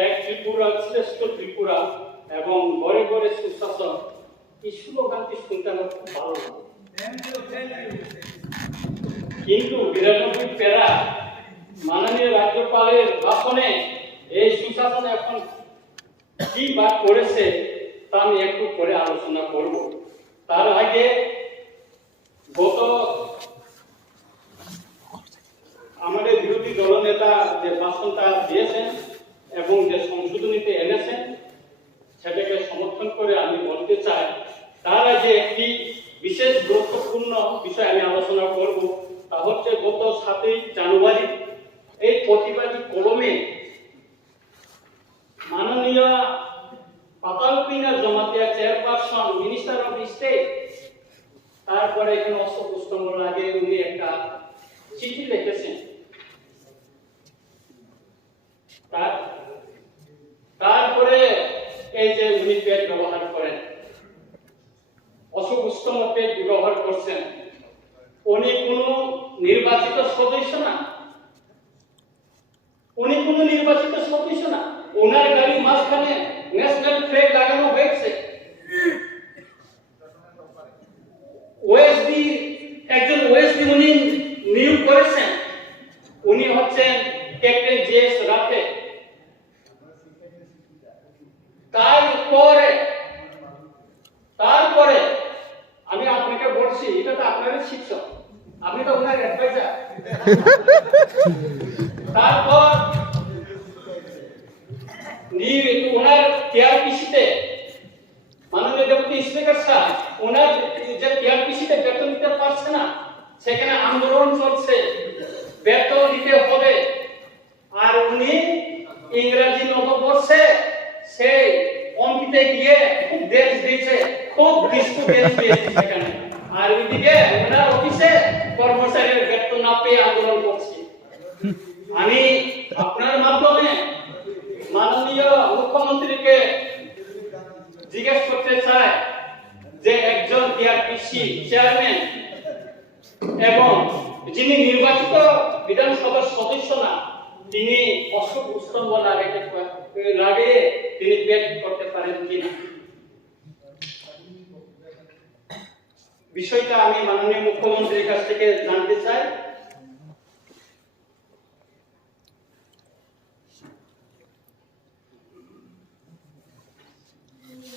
এক ত্রিপুরা শ্রেষ্ঠ ত্রিপুরা এবং ঘরে ঘরে সুশাসন, এই স্লোগানটি শুনতে আমার খুব ভালো লাগে। কিন্তু ৯২ প্যারা মাননীয় রাজ্যপালের ভাষণে এই সুশাসন এখন কি বা করেছে তা আমি একটু পরে আলোচনা করব। তার আগে গত আমাদের বিরোধী দলনেতা যে ভাষণটা দিয়েছেন এবং যে সংশোধনীতে এনেছেন সেটাকে সমর্থন করে আমি বলতে চাই, তার আগে একটি বিশেষ গুরুত্বপূর্ণ বিষয় আমি আলোচনা করব। তা হচ্ছে গত ৭ই জানুয়ারি এই প্রতিবাদী কলমে মাননীয় Patalpina Jamatia chairperson, minister of state, তারপরে এখানে অশোক স্তম্ভর আগে উনি একটা চিঠি লিখেছেন। তারপরে এই যে উনি পেজ ব্যবহার করেন, অশোক স্তম্ভ পেজ ব্যবহার করছেন, উনি কোনো নির্বাচিত সদস্য না, উনি কোনো নির্বাচিত সদস্য না। ওনার গাড়ির মাঝখানে ন্যাশনাল ফ্ল্যাগ লাগানো হয়েছে। ওএসডি, একজন ওএসডি উনি নিয়োগ করেছেন, উনি হচ্ছেন ক্যাপ্টেন জেএস রাফে। তারপরে আমি আপনাকে বলছি, এটা তো আপনারই শিক্ষক, আপনি তো ওনার অ্যাডভাইজার। তারপর ওনার টিআরপিসিতে মাননীয় ডেপুটি স্পিকার স্যার, ওনার যে টিআরপিসিতে বেতন দিতে পারছে না, সেখানে আন্দোলন চলছে, বেতন দিতে হবে। আর উনি ইংরেজি নববর্ষে সেই অঙ্কিতে গিয়ে খুব দেশ দিয়েছে, খুব ডিস্কো দেশ দিয়েছে সেখানে। আর ওইদিকে ওনার অফিসে কর্মচারীর বেতন না পেয়ে আন্দোলন করছে। আমি আপনার মাধ্যমে মাননীয় মুখ্যমন্ত্রীকে জিজ্ঞেস করতে চাই যে একজন টিআরপিসি চেয়ারম্যান এবং যিনি নির্বাচিত বিধানসভার সদস্য না, তিনি অশোক স্তম্ভ লাগিয়ে তিনি পেশ করতে পারেন কিনা, বিষয়টা আমি মাননীয় মুখ্যমন্ত্রীর কাছ থেকে জানতে চাই।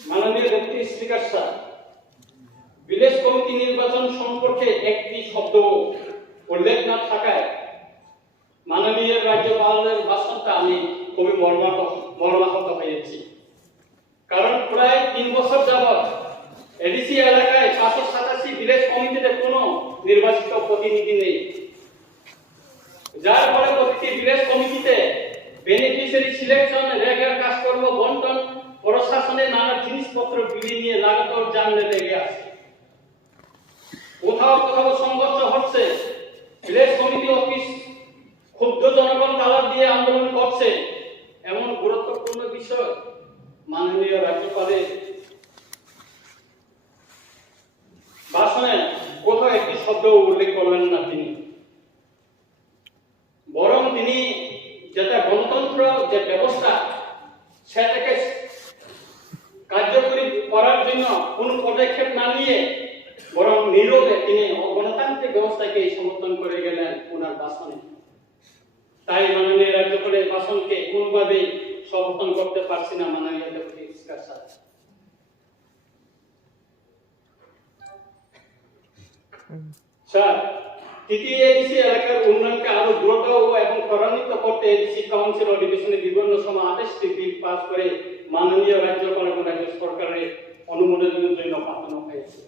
মাননীয় deputy speaker sir, village committee নির্বাচন সম্পর্কে একটি শব্দ উল্লেখ না থাকায় মাননীয় রাজ্যপালের ভাষণটা আমি খুবই মর্মাহত হয়েছি। কারণ প্রায় ৩ বছর যাবৎ এডিসি এলাকায় ৫৮৭ ভিলেজ কমিটিতে কোনো নির্বাচিত প্রতিনিধি নেই, যার ফলে প্রতিটি ভিলেজ কমিটিতে বেনিফিশিয়ারি সিলেকশন, রেগার কাজকর্ম বন্টন, প্রশাসনের নানা জিনিসপত্র বিলি নিয়ে লাগাতার জানলে লেগে আছে। কোথাও কোথাও সংঘর্ষ হচ্ছে, ভিলেজ কমিটি অফিস ক্ষুব্ধ জনগণ তালা দিয়ে আন্দোলন করছে। এমন গুরুত্বপূর্ণ বিষয় মাননীয় রাজ্যপালের ভাষণে কোথাও একটি শব্দ উল্লেখ করলেন না তিনি, বরং তিনি যেটা গণতন্ত্র যে ব্যবস্থা সেটাকে কার্যকরী করার জন্য কোন পদক্ষেপ না নিয়ে বরং নীরবে তিনি গণতান্ত্রিক ব্যবস্থাকে সমর্থন করে গেলেন ওনার ভাষণে। তাই মাননীয় রাজ্যপালের ভাষণকে কোনোভাবেই সমর্থন করতে পারছি না মাননীয় ডেপুটি স্পিকার স্যার। স্যার, তৃতীয় এডিসি এলাকার উন্নয়নকে আরো দ্রুত এবং ত্বরান্বিত করতে এডিসি কাউন্সিল অধিবেশনে বিভিন্ন সময় ২৮টি বিল পাস করে মাননীয় রাজ্যপাল এবং রাজ্য সরকারের অনুমোদনের জন্য পাঠানো হয়েছে।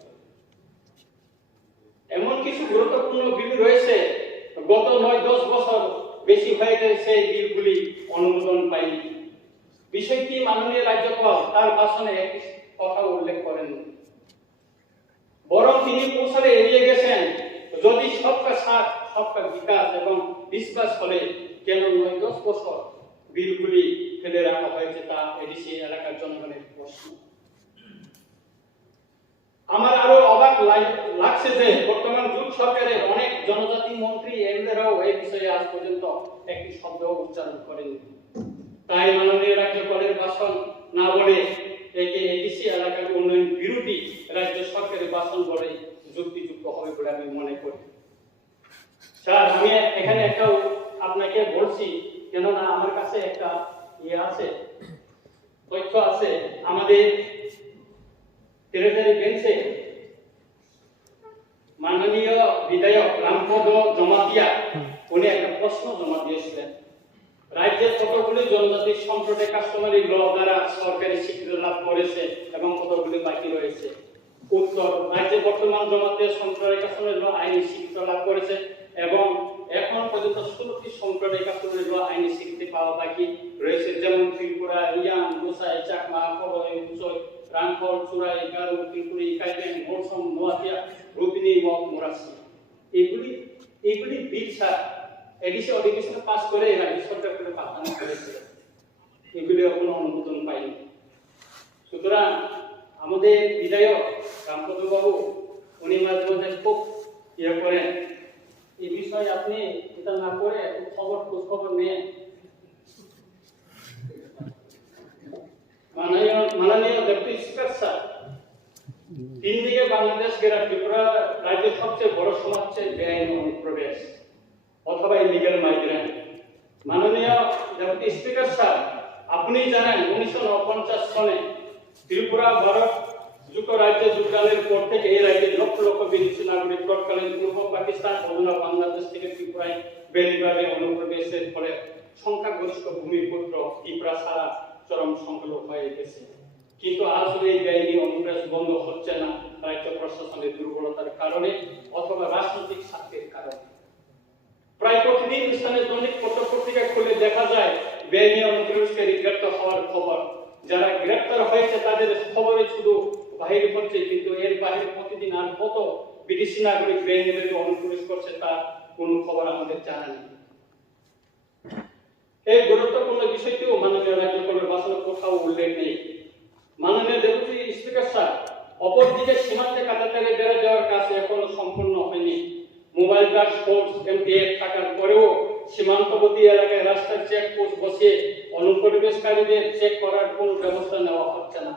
এমন কিছু গুরুত্বপূর্ণ বিল রয়েছে গত ৯-১০ বছর বেশি হয়ে গেছে এই বিলগুলি অনুমোদন পায়নি। বিষয়টি মাননীয় রাজ্যপাল তার ভাষণে একটি কথা উল্লেখ করেন, বরং তিনি কৌশলে এড়িয়ে গেছেন। যদি সবকা সাথ সবকা বিকাশ এবং বিশ্বাস হলে কেন ৯-১০ বছর বিলগুলি ফেলে রাখা হয়েছে তা এডিসি এলাকার জনগণের প্রশ্ন। আমার আরো অবাক লাগছে যে বর্তমান জোট সরকারের অনেক জনজাতি মন্ত্রী এমএলএরাও এই বিষয়ে আজ পর্যন্ত একটি শব্দ উচ্চারণ করেনি। তাই মাননীয় বলে একে এডিসি এলাকার উন্নয়ন বিরোধী রাজ্য সরকারের বাসন বলে যুক্তিযুক্ত হবে বলে আমি মনে করি। স্যার, আমি এখানে একটা আপনাকে বলছি, কেননা আমার কাছে একটা আছে, তথ্য আছে। আমাদের ট্রেজারি বেঞ্চে মাননীয় বিধায়ক রামপদ জমাতিয়া উনি একটা প্রশ্ন জমা দিয়েছিলেন, রাজ্যের কতগুলি জনজাতি সম্প্রদায় কাস্টমারি ল দ্বারা সরকারি স্বীকৃতি লাভ করেছে এবং কতগুলি বাকি রয়েছে। উত্তর, রাজ্যে বর্তমান জমাতিয়া সম্প্রদায় কাস্টমারি ল আইনি স্বীকৃতি লাভ করেছে এবং এখন পর্যন্ত 16টি সম্প্রদায় কাস্টমারি ল আইনি স্বীকৃতি পাওয়া বাকি রয়েছে, যেমন ত্রিপুরা, রিয়াং, গোসাই, চাকমা, কলই, উচই, রাংখল, চুরাই, গারো, ত্রিপুরি, কাইবেন, মৌসুম, নোয়াতিয়া, রুপিনী, মোরাসি। এগুলি বিল স্যার এডিসি অডিশন পাস করে রাজ্য সরকার করে পাঠানো করেছে, এগুলি কোনো অনুমোদন পায়নি। সুতরাং আমাদের বিধায়ক রামপদ বাবু উনি মাঝে মাঝে খুব করেন, এই বিষয়ে আপনি এটা না করে খবর নিয়ে মাননীয় ডেপুটি স্পিকার স্যার, 3 দিকে বাংলাদেশ ঘেরা ত্রিপুরা রাজ্যের সবচেয়ে বড় সমস্যা হচ্ছে বেআইনি অনুপ্রবেশ অথবা ইলিগাল মাইগ্রেন্ট। মাননীয় ডেপুটি স্পিকার স্যার, আপনি জানেন 1949 সনে ত্রিপুরা ভারত যুক্তরাজ্য যোগদানের পর থেকে এই রাজ্যে লক্ষ লক্ষ বিদেশি নাগরিক তৎকালীন পূর্ব পাকিস্তান অথবা বাংলাদেশ থেকে ত্রিপুরায় বেআইনিভাবে অনুপ্রবেশের ফলে সংখ্যাগরিষ্ঠ ভূমিপুত্র ত্রিপুরা ছাড়া চরম সংকট হয়ে গেছে। কিন্তু আসলে এই বেআইনি অনুপ্রবেশ বন্ধ হচ্ছে না রাজ্য প্রশাসনের দুর্বলতার কারণে অথবা রাজনৈতিক স্বার্থের কারণে। প্রায় প্রতিদিন স্থানীয় দৈনিক পত্রিকা খুলে দেখা যায় বেআইনি অনুপ্রবেশকারী গ্রেপ্তার হওয়ার খবর। যারা গ্রেপ্তার হয়েছে তাদের খবরে শুধু বাহির হচ্ছে, কিন্তু এর বাইরে প্রতিদিন আর কত বিদেশি নাগরিক বেআইনিভাবে অনুপ্রবেশ করছে তার কোনো খবর আমাদের জানা নেই। এই গুরুত্বপূর্ণ বিষয়টিও মাননীয় রাজ্যপালের ভাষণে কোথাও উল্লেখ নেই। মাননীয় ডেপুটি স্পিকার স্যার, অপরদিকে সীমান্তে কাটাতারে বেড়ে যাওয়ার কাজ এখনো সম্পূর্ণ হয়নি। মোবাইল গার্ড ফোর্স এমটিএফ থাকার পরেও সীমান্তবর্তী এলাকায় রাস্তায় চেকপোস্ট বসিয়ে অনুপ্রবেশকারীদের চেক করার কোনো ব্যবস্থা নেওয়া হচ্ছে না।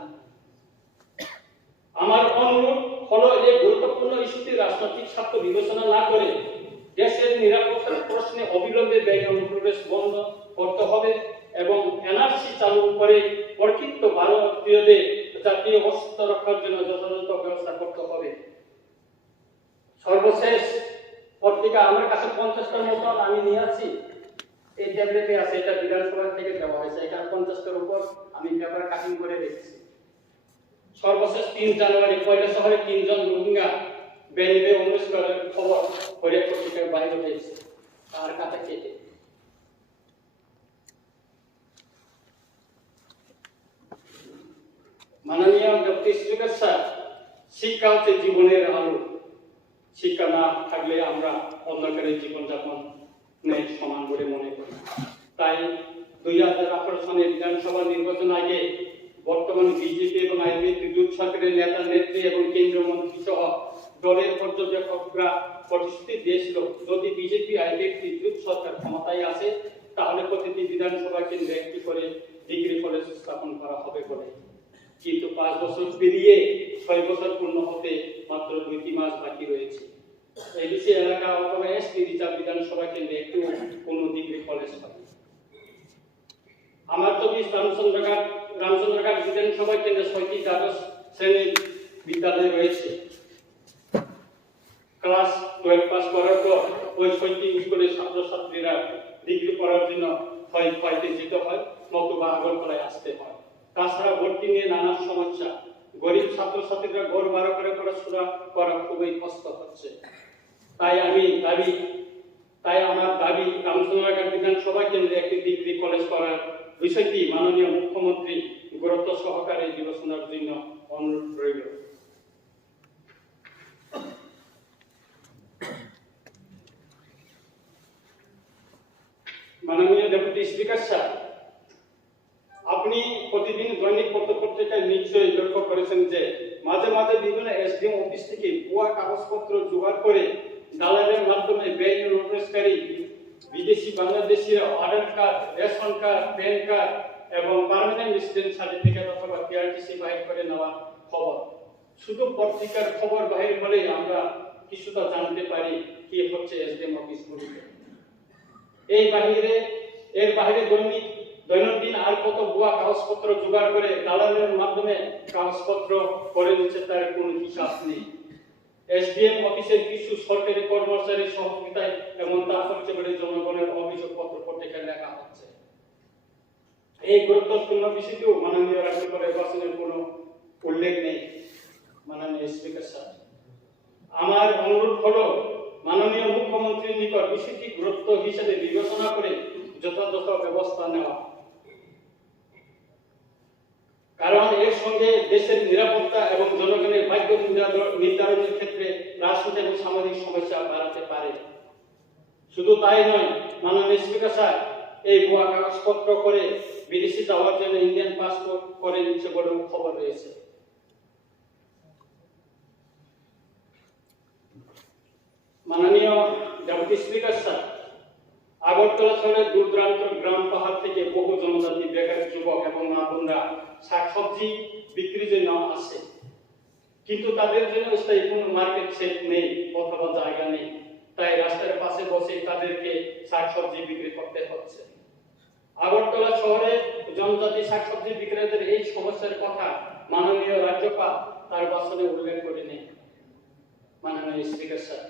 আমার অনুরোধ হলো এই গুরুত্বপূর্ণ ইস্যুটি রাজনৈতিক স্বার্থ বিবেচনা না করে দেশের নিরাপত্তার প্রশ্নে অবিলম্বে বেআইনি অনুপ্রবেশ বন্ধ করতে হবে এবং এনআরসি চালু করে প্রকৃত ভারতীয়দের জাতীয় অস্তিত্ব রক্ষার জন্য যথাযথ ব্যবস্থা করতে হবে। সর্বশেষ পত্রিকা আমার কাছে 50টার মতন আমি নিয়ে আছি, এই ট্যাবলেটে আছে, এটা বিধানসভা থেকে দেওয়া হয়েছে, এটা 50টার উপর আমি পেপার কাটিং করে রেখেছি। সর্বশেষ 3 জানুয়ারি পয়লা শহরে 3 জন রোহিঙ্গা বেআইনিভাবে অনুপ্রবেশ করার খবর হরিয়া পত্রিকার বাইরে হয়েছে, তার কাছে কেটে। মাননীয় ডেপুটি স্পিকার স্যার, শিক্ষা হচ্ছে জীবনের আলো। শিক্ষা না থাকলে আমরা অন্ধকারে জীবনযাপন সমান বলে মনে করি। তাই 2018 সনের বিধানসভা নির্বাচন আগে বর্তমান বিজেপি এবং আইপিএফ জোট সরকারের নেতা নেত্রী এবং কেন্দ্রীয় মন্ত্রী সহ দলের পর্যবেক্ষকরা প্রতিশ্রুতি দিয়েছিল, যদি বিজেপি আইপিএফ জোট সরকার ক্ষমতায় আসে তাহলে প্রতিটি বিধানসভা কেন্দ্রে একটি করে ডিগ্রি কলেজ স্থাপন করা হবে বলে। কিন্তু 5 বছর পেরিয়ে 6 বছর পূর্ণ হতে মাত্র 2 মাস বাকি রয়েছে। এডিসি এলাকা অথবা এসটি রিজার্ভ বিধানসভা কেন্দ্রে একটু কোনো ডিগ্রি কলেজ হবে। আমার 24 রামচন্দ্রঘাট বিধানসভা কেন্দ্রে 6টি দ্বাদশ শ্রেণীর বিদ্যালয় রয়েছে। ক্লাস 12 পাস করার পর ওই 6টি স্কুলের ছাত্রছাত্রীরা ডিগ্রি পড়ার জন্য হয় যেতে হয় নতুবা আগরতলায় আসতে হয়। তাছাড়া ভর্তি নিয়ে নানা সমস্যা, গরিব ছাত্রছাত্রীরা ঘর ভাড়া করে পড়াশোনা করা খুবই কষ্ট হচ্ছে। তাই আমার দাবি রামচন্দ্রঘাট বিধানসভা কেন্দ্রে একটি ডিগ্রি কলেজ করার বিষয়টি মাননীয় মুখ্যমন্ত্রী গুরুত্ব সহকারে বিবেচনার জন্য অনুরোধ রইল। মাননীয় ডেপুটি স্পিকার স্যার, আপনি প্রতিদিন দৈনিক পত্রিকায় নিশ্চয়ই লক্ষ্য করেছেন যে মাঝে মাঝে বিভিন্ন এসডিএম অফিস থেকে ভুয়া কাগজপত্র জোগাড় করে দালালের মাধ্যমে বেআইনি অনুপ্রবেশকারী বিদেশি বাংলাদেশিরা Aadhaar card, ration card, PAN card এবং পার্মানেন্ট রেসিডেন্ট সার্টিফিকেট অথবা পিআরটিসি বাহির করে নেওয়া খবর। শুধু পত্রিকার খবর বাহির হলেই আমরা কিছুটা জানতে পারি কি হচ্ছে এসডিএম অফিসগুলিতে। এর বাইরে দৈনন্দিন আর কত ভুয়া কাগজপত্র জোগাড় করে দালালের মাধ্যমে কাগজপত্র করে দিচ্ছে তার কোনো হিসাব নেই। এসডিএম অফিসের কিছু সরকারি কর্মচারীর সহযোগিতায় এমন তা হচ্ছে বলে জনগণের অভিযোগ পত্র পত্রিকায় লেখা হচ্ছে। এই গুরুত্বপূর্ণ বিষয়টিও মাননীয় রাজ্যপালের ভাষণের কোনো উল্লেখ নেই। মাননীয় স্পিকার সাহেব, আমার অনুরোধ হলো মাননীয় মুখ্যমন্ত্রীর নিকট বিষয়টি গুরুত্ব হিসেবে বিবেচনা করে যথাযথ ব্যবস্থা নেওয়া, কারণ এর সঙ্গে দেশের নিরাপত্তা এবং জনগণের ভাগ্য নির্ধারণের ক্ষেত্রে রাজনৈতিক এবং সামাজিক সমস্যা বাড়াতে পারে। শুধু তাই নয়, মাননীয় স্পিকার সাহেব, এই ভুয়া কাগজপত্র করে বিদেশে যাওয়ার জন্য ইন্ডিয়ান পাসপোর্ট করে নিচ্ছে বলেও খবর রয়েছে। মাননীয় ডেপুটি স্পিকার স্যার, আগরতলা শহরের দূরদূরান্ত গ্রাম পাহাড় থেকে বহু জনজাতি বেকার যুবক এবং মা বোনরা শাকসবজি বিক্রির জন্য আসে, কিন্তু তাদের জন্য স্থায়ী কোনো মার্কেট সেট নেই অথবা জায়গা নেই, তাই রাস্তার পাশে বসে তাদেরকে শাকসবজি বিক্রি করতে হচ্ছে। আগরতলা শহরে জনজাতি শাকসবজি বিক্রেতাদের এই সমস্যার কথা মাননীয় রাজ্যপাল তার ভাষণে উল্লেখ করেনি। মাননীয় স্পিকার স্যার,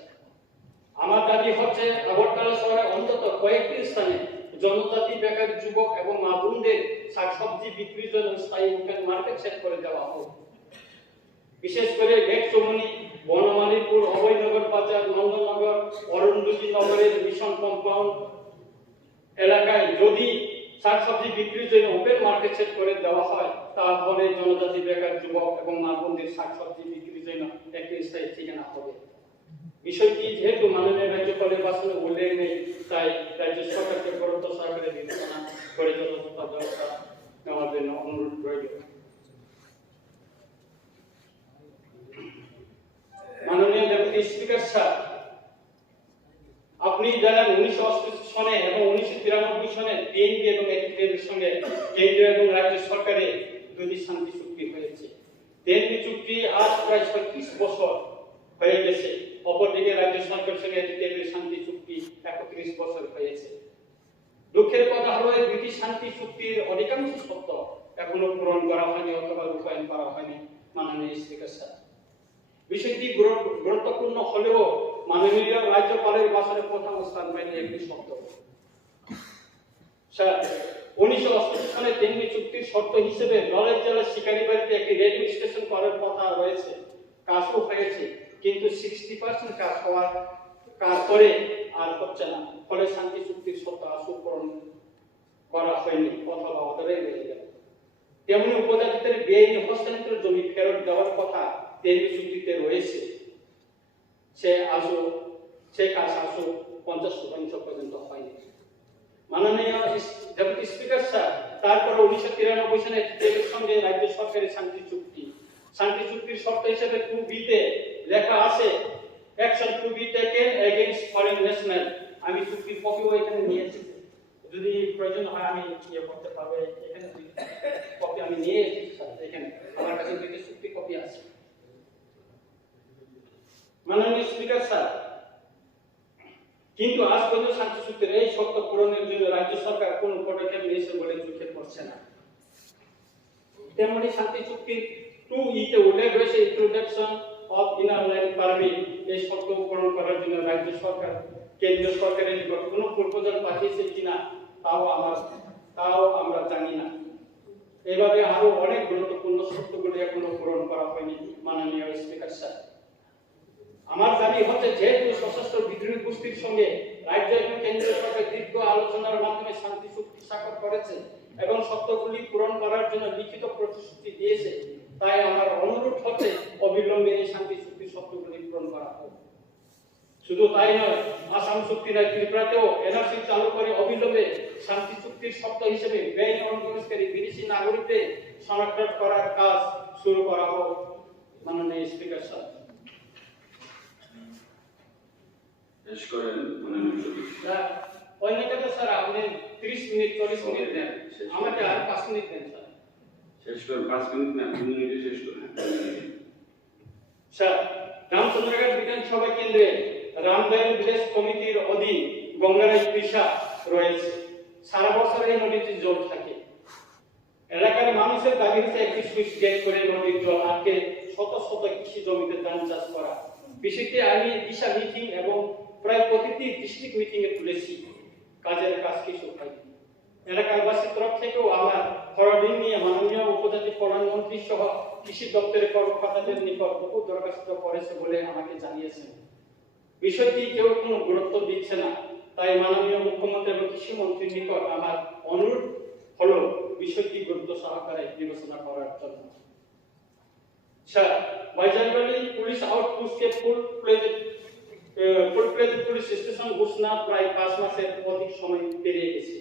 আমার দাবি হচ্ছে আগরতলা শহরে অন্তত কয়েকটি স্থানে জনজাতি বেকার যুবক এবং মা বোনদের শাকসবজি বিক্রির জন্য স্থায়ী মার্কেট সেট করে দেওয়া হোক। বিশেষ করে গেটচমনি, বনমালীপুর, অভয়নগর বাজার, নন্দননগর, অরুন্ধতী নগরের মিশন কম্পাউন্ড এলাকায় যদি শাকসবজি বিক্রির জন্য ওপেন মার্কেট সেট করে দেওয়া হয়, তাহলে জনজাতি বেকার যুবক এবং মা বোনদের শাকসবজি বিক্রির জন্য একটি স্থায়ী ঠিকানা হবে। বিষয়টি যেহেতু মাননীয় রাজ্যপালের ভাষণে উল্লেখ নেই, তাই রাজ্য সরকারকে গুরুত্ব সহকারে বিবেচনা করে যথাযথ ব্যবস্থা নেওয়ার জন্য অনুরোধ রইল। মাননীয় ডেপুটি স্পিকার স্যার, আপনি জানেন 1988 সনে এবং 1993 সনে বিএনপি এবং এনডিএর সঙ্গে কেন্দ্রীয় এবং রাজ্য সরকারের দুটি শান্তি চুক্তি হয়েছে। বিএনপি চুক্তি আজ প্রায় 36 বছর হয়ে গেছে, অপরদিকে রাজ্য সরকারের সঙ্গে কেন্দ্রীয় শান্তি চুক্তি 31 বছর হয়েছে। দুঃখের কথা হলো এই দুটি শান্তি চুক্তির অধিকাংশ শর্ত এখনো পূরণ করা হয়নি অথবা রূপায়ণ করা হয়নি। মাননীয় স্পিকার স্যার, বিষয়টি গুরুত্বপূর্ণ হলেও মাননীয় রাজ্যপালের ভাষণে প্রথম স্থান পায়নি একটি শব্দ। স্যার, 1988 সালে তেমনি চুক্তির শর্ত হিসেবে নলেজ জেলার শিকারীবাড়িতে একটি রেলওয়ে স্টেশন করার কথা রয়েছে, কাজও হয়েছে, কিন্তু 60% কাজ করে আর হচ্ছে না, ফলে শান্তি চুক্তির শর্ত আসল পূরণ করা হয়নি অথবা অধরে রয়ে গেল। তেমনি উপজাতিদের বেআইনি হস্তান্তর জমি ফেরত দেওয়ার কথা তেমনি চুক্তিতে রয়েছে, সে কাজ আসো 50% পর্যন্ত হয়নি। মাননীয় ডেপুটি স্পিকার স্যার, তারপরে 1993 সালে দেশের সঙ্গে রাজ্য সরকারের শান্তি চুক্তির শর্ত হিসেবে 2B তে লেখা আছে action to be taken against foreign national. আমি চুক্তির কপিও এখানে নিয়েছি, যদি প্রয়োজন হয় আমি করতে পারবো। এখানে কপি আমি নিয়ে এসেছি স্যার, এখানে আমার কাছে দুটি চুক্তি কপি আছে। মাননীয় স্পিকার স্যার, কিন্তু আজ পর্যন্ত শান্তি চুক্তির এই শর্ত পূরণের জন্য রাজ্য সরকার কোন পদক্ষেপ নিয়েছে বলে চোখে পড়ছে না। তেমনি শান্তি চুক্তির 2E তে উল্লেখ রয়েছে introduction of inner line permit. এই শর্ত পূরণ করার জন্য রাজ্য সরকার কেন্দ্রীয় সরকারের নিকট কোনো প্রপোজাল পাঠিয়েছে কিনা তাও আমরা জানি না। এইভাবে আরো অনেক গুরুত্বপূর্ণ শর্তগুলি এখনো পূরণ করা হয়নি। মাননীয় স্পিকার স্যার, আমার দাবি হচ্ছে যেহেতু সশস্ত্র বিদ্রোহী গোষ্ঠীর সঙ্গে রাজ্য এবং কেন্দ্রীয় সরকার দীর্ঘ আলোচনার মাধ্যমে শান্তি চুক্তি স্বাক্ষর করেছে এবং শর্তগুলি পূরণ করার জন্য লিখিত প্রতিশ্রুতি দিয়েছে, তাই আমার অনুরোধ হচ্ছে অবিলম্বে এই শান্তি চুক্তির শর্তগুলি পূরণ করা হোক। শুধু তাই নয়, আসাম চুক্তি নয়, ত্রিপুরাতেও এনআরসি চালু করে অবিলম্বে শান্তি চুক্তির শর্ত হিসেবে বেআইনি অনুপ্রবেশকারী বিদেশি নাগরিকদের শনাক্ত করার কাজ শুরু করা হোক। মাননীয় স্পিকার স্যার, শেষ করেন। অন্যটা তো স্যার আপনি 30 মিনিট 40 মিনিট দেন, আমাকে আর 5 মিনিট দেন স্যার। শেষ করে 5 মিনিট না 2 মিনিটে শেষ করে। স্যার, রামচন্দ্রগড় বিধানসভা কেন্দ্রে রামদয়াল ভিলেজ কমিটির অধীন গঙ্গারাজ কৃষা রয়েছে। সারা বছর এই নদীতে জল থাকে। এলাকার মানুষের দাবি হচ্ছে একটি সুইচ গেট করে নদীর জল আটকে শত শত কৃষি জমিতে ধান চাষ করা। বিষয়টি আমি দিশা মিটিং এবং প্রায় প্রতিটি ডিস্ট্রিক্ট মিটিং এ তুলেছি, কাজের কাজ কিছু হয়নি। এলাকাবাসীর তরফ থেকেও আমার ফরওয়ার্ডিং নিয়ে মাননীয় উপজাতি প্রধানমন্ত্রী সহ কৃষি দপ্তরের কর্মকর্তাদের নিকট বহু দরখাস্ত করেছে বলে আমাকে জানিয়েছেন। বিষয়টি কেউ কোনো গুরুত্ব দিচ্ছে না, তাই মাননীয় মুখ্যমন্ত্রী এবং কৃষি মন্ত্রীর নিকট আমার অনুরোধ হলো বিষয়টি গুরুত্ব সহকারে বিবেচনা করার জন্য। স্যার, বাইজানবাড়ি পুলিশ আউটপোস্টকে ফুল প্লেজেড পুলিশ স্টেশন ঘোষণা প্রায় 5 মাসের অধিক সময় পেরিয়ে গেছে।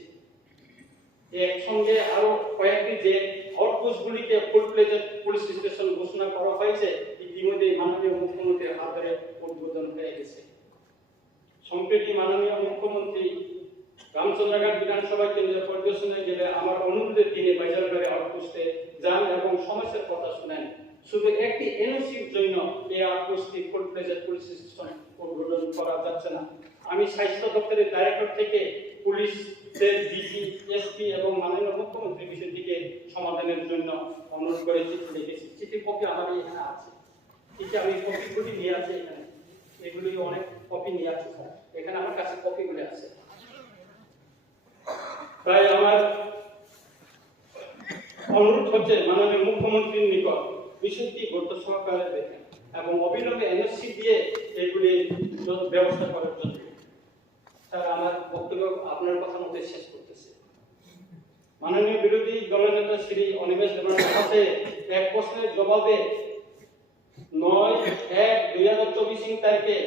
একসঙ্গে আরো কয়েকটি যে আউটপোস্টগুলিকে ফুল প্লেজেড পুলিশ স্টেশন ঘোষণা করা হয়েছে ইতিমধ্যে মাননীয় মুখ্যমন্ত্রীর হাত ধরে উদ্বোধন হয়ে গেছে। সম্প্রতি মাননীয় মুখ্যমন্ত্রী রামচন্দ্রগড় বিধানসভা কেন্দ্র পরিদর্শনে গেলে আমার অনুরোধে তিনি বাইজারবাড়ি আউটপোস্টে যান এবং সমস্যার কথা শুনেন। শুধু একটি এনওসির জন্য এই আউটপোস্টটি ফুল প্লেজেড পুলিশ স্টেশন উদ্বোধন করা যাচ্ছে না। আমি স্বাস্থ্য দপ্তরের ডাইরেক্টর থেকে পুলিশ ডিসি এসপি এবং মাননীয় মুখ্যমন্ত্রী বিষয়টিকে সমাধানের জন্য অনুরোধ করে চিঠি লিখেছি। চিঠি কপি আমার এখানে আছে, ঠিক আমি কপিগুলি নিয়ে আছি এখানে, এগুলি অনেক কপি নিয়ে আছে স্যার, এখানে আমার কাছে কপিগুলি আছে। তাই আমার অনুরোধ হচ্ছে মাননীয় মুখ্যমন্ত্রীর নিকট বিষয়টি গুরুত্ব সহকারে দেখেন এবং অবিলম্বে এনওসি দিয়ে এগুলি ব্যবস্থা করার জন্য। স্যার, আমার বক্তব্য আপনার কথা মতো শেষ করতেছে। মাননীয় বিরোধী দলনেতা শ্রী অনিমেষ দেবনাথের কাছে এক প্রশ্নের জবাবে 9/1/2024 তারিখে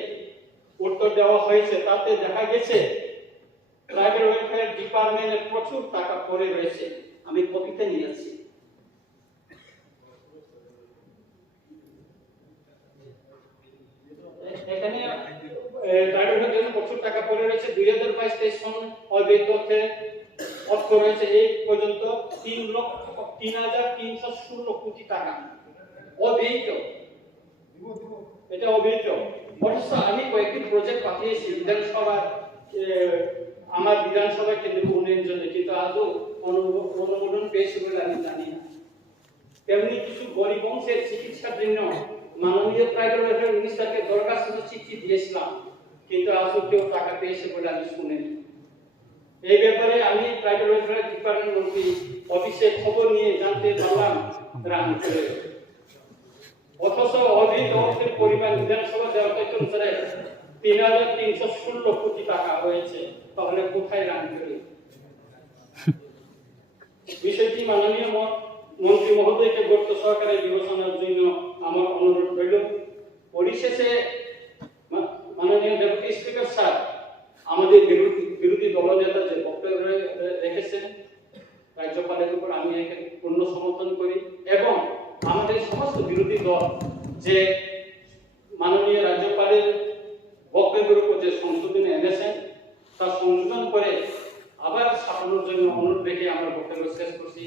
উত্তর দেওয়া হয়েছে। তাতে দেখা গেছে ট্রাইবাল ওয়েলফেয়ার ডিপার্টমেন্টে প্রচুর টাকা পড়ে রয়েছে। আমি কপিতে নিয়েছি। এখানে ট্রাইবাল ওয়েলফেয়ার প্রচুর টাকা পড়ে রয়েছে। 2022-23 সন অবৈধ অর্থ রয়েছে এই পর্যন্ত 3,316 কোটি টাকা অবৈধ। এটা অবৈধ। অথচ আমি কয়েকটি প্রজেক্ট পাঠিয়েছি বিধানসভা, আমার বিধানসভা কেন্দ্র উন্নয়নের জন্য, কিন্তু আজও অনুমোদন পেয়েছে বলে আমি জানি না। তেমনি কিছু গরিব অংশের চিকিৎসার জন্য মাননীয় ট্রাইবাল ওয়েলফেয়ার মিনিস্টারকে দরখাস্ত চিঠি দিয়েছিলাম, কিন্তু আজও কেউ টাকা পেয়েছে বলে আমি শুনিনি। এই ব্যাপারে আমি ট্রাইবাল ওয়েলফেয়ার ডিপার্টমেন্ট মন্ত্রী অফিসে খবর নিয়ে জানতে পারলাম রামপুরে। অথচ অবৈধ অর্থের পরিমাণ বিধানসভা দেওয়া তথ্য অনুসারে 3,316 কোটি টাকা হয়েছে। তাহলে কোথায় রামপুরে? বিষয়টি মাননীয় মন্ত্রী মহোদয়কে গুরুত্ব সহকারে বিবেচনার জন্য আমার অনুরোধ রইল। পরিশেষে মাননীয় ডেপুটি স্পিকার স্যার, আমাদের বিরোধী দলনেতা যে বক্তব্য রেখেছেন রাজ্যপালের উপর আমি একে পূর্ণ সমর্থন করি এবং আমাদের সমস্ত বিরোধী দল যে মাননীয় রাজ্যপালের বক্তব্যের উপর যে সংশোধনী এনেছেন তা সংশোধন করে আবার ছাপানোর জন্য অনুরোধ রেখে আমার বক্তব্য শেষ করছি।